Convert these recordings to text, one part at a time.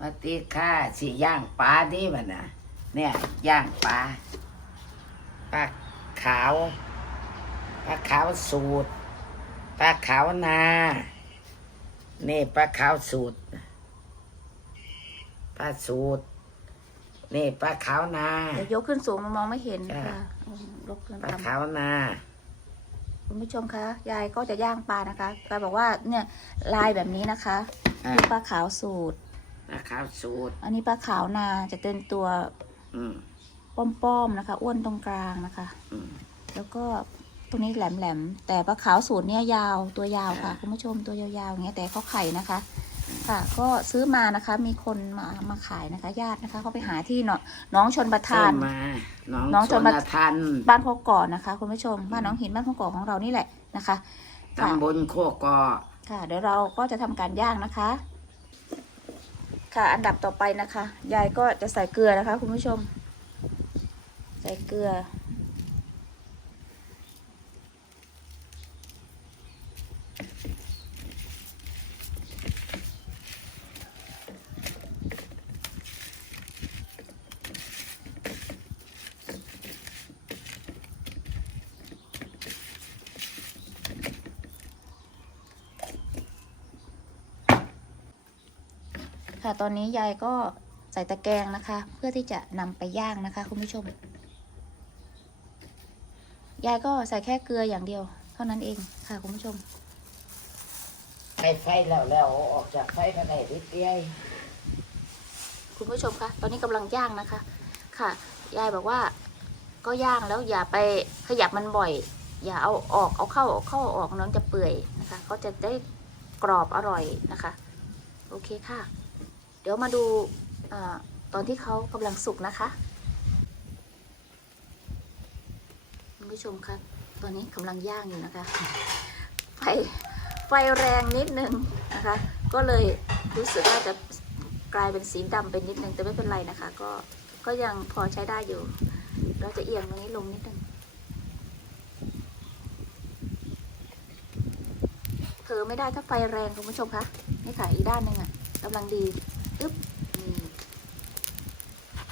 มาตีข้าสิย่างปลาดิมันนะเนี่ยย่างปลาปลาขาวปลาขาวสูตรปลาขาวนานี่ปลาขาวสูตรปลาสูตรนี่ปลาขาวนาเดี๋ยวยกขึ้นสูงมันมองไม่เห็นจ้ะค่ะอืมยกขึ้นปลาต่ำขาวนาคุณผู้ชมคะยายก็จะย่างปลานะคะยายบอกว่าเนี่ยลายแบบนี้นะคะอ่านี่ปลาขาวสูตร ปลาขาวสูตร อันนี้ปลาขาวนาจะเป็นตัวอืมป้อมๆนะคะ อ้วนตรงกลางนะคะ อืม แล้วก็ตรงนี้แหลมๆ แต่ปลาขาวสูตรเนี่ยยาวตัวยาวค่ะอ่าคุณผู้ชมตัวยาวๆอย่างเงี้ยแต่เขาไข่นะคะ ค่ะ ก็ซื้อมานะคะ มีคนมามาขายนะคะ ญาตินะคะเขาไปหาที่เนาะน้องชนประซื้ทาอนมา น้องน้องชชนนประทันบ้านโคก่อนนะคะ คุณผู้ชมบ้านน้องหินบ้านโคก่อของเรานี่แหละนะคะค่ะตำบลโคกอค่ะเดี๋ยวเราก็จะทำการย่างนะคะ ค่ะ อันดับต่อไปนะคะ ยายก็จะใส่เกลือนะคะ คุณผู้ชม ใส่เกลือ ค่ะ ตอนนี้ยายก็ใส่ตะแกรงนะคะ เพื่อที่จะนำไปย่างนะคะ คุณผู้ชม ยายก็ใส่แค่เกลืออย่างเดียว เท่านั้นเองค่ะ คุณผู้ชมไปไฟแล้วแล้วเอาออกจากไฟก็ได้นิดเดียวคุณผู้ชมคะตอนนี้กำลังย่างนะคะ ค่ะ ยายบอกว่า ก็ย่างแล้วอย่าไปขยับมันบ่อย อย่าเอาออกเอาเข้าเอาเข้าเอาออกน้องจะเปื่อยนะคะ ก็จะได้กรอบอร่อยนะคะ โอเคค่ะ เดี๋ยวมาดูอตอนที่เขากำลังสุกนะคะคุณผู้ชมคะตอนนี้กำลังย่างอยู่นะคะ ไฟไฟแรงนิดนึงนะคะ ก็เลยรู้สึกว่าจะกลายเป็นสีดำไปนิดนึงแต่ไม่เป็นไรนะคะ ก็ก็ยังพอใช้ได้อยู่ เราจะเอียงตรงนี้ลงนิดนึงเผลอไม่ได้ถ้าไฟแรงคุณผู้ชมคะนี่ค่ะอีกด้านหนึ่งอะกำลังดี อึ๊บนี่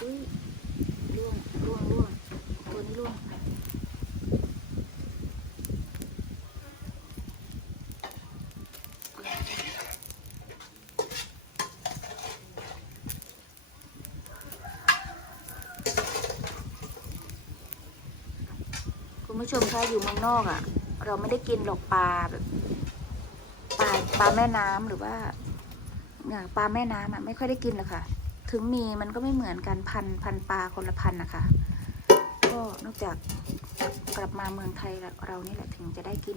อุ้ยล่วงล่วงล่วงตัวนี้ล่วงคุณผู้ชมคะอยู่เมืองนอกอะ่ะ เราไม่ได้กินหรอกปลาแบบปลาปลาแม่น้ำหรือว่า อย่างปลาแม่น้ำอะไม่ค่อยได้กินหรอกค่ะ ถึงมีมันก็ไม่เหมือนกันพันพันปลาคนละพันนะคะ ก็นอกจากกลับมาเมืองไทยเรานี่แหละถึงจะได้กิน